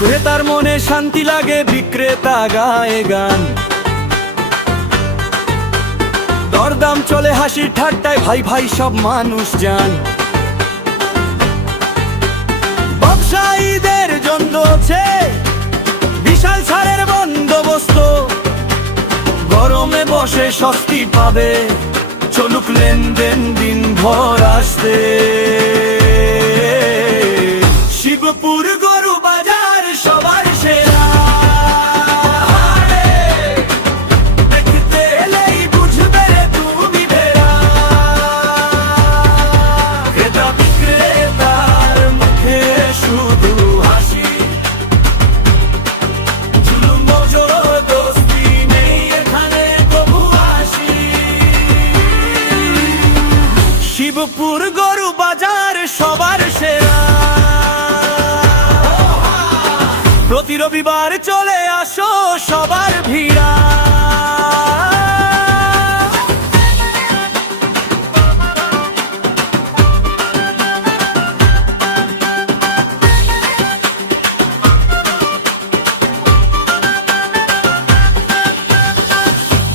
ক্রেতার মনে শান্তি লাগে, বিক্রেতা গায়ে গান। দরদাম চলে হাসির ঠাট্টায়, ভাই ভাই সব মানুষ যান। ব্যবসায়ীদের জন্য আছে বিশাল ছাড়ের বন্দোবস্ত, গরমে বসে স্বস্তি পাবে, চলুক লেনদেন দিন ভর আসতে। শিবপুর গরু বাজার সবার সেরা, দেখতে এলেই বুঝবে তুমি বেরা। ক্রেতা বিক্রেতার মুখে শুধু হাসি, জুলুম জবরদস্তি নেই এখানে কবু আসি। শিবপুর গরু বাজার সবার সেরা, প্রতি রবিবার চলে আসো সবার ভিড়া।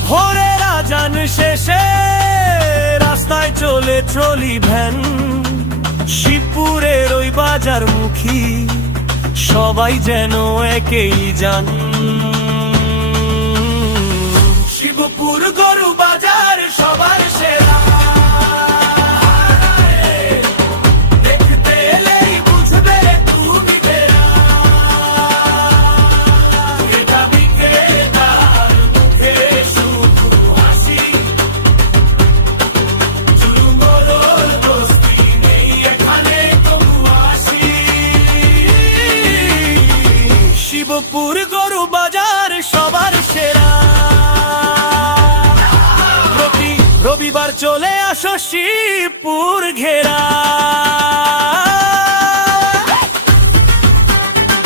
ভোরের আজান শেষে রাস্তায় চলে ট্রলি ভ্যান, শিবপুরের ওই বাজার মুখী সবাই যেন একেই জান। শিবপুর গরু বাজার সবার সেরা, দেখতে এলেই বুঝবে তুমি বেরা। ক্রেতা বিক্রেতার মুখে শুধু হাসি, জুলুম জবরদস্তি নেই এখানে তবু আসি। শিবপুর গরু বাজার সবার সেরা, প্রতি রবিবার চলে আসো শিবপুর ঘেরা।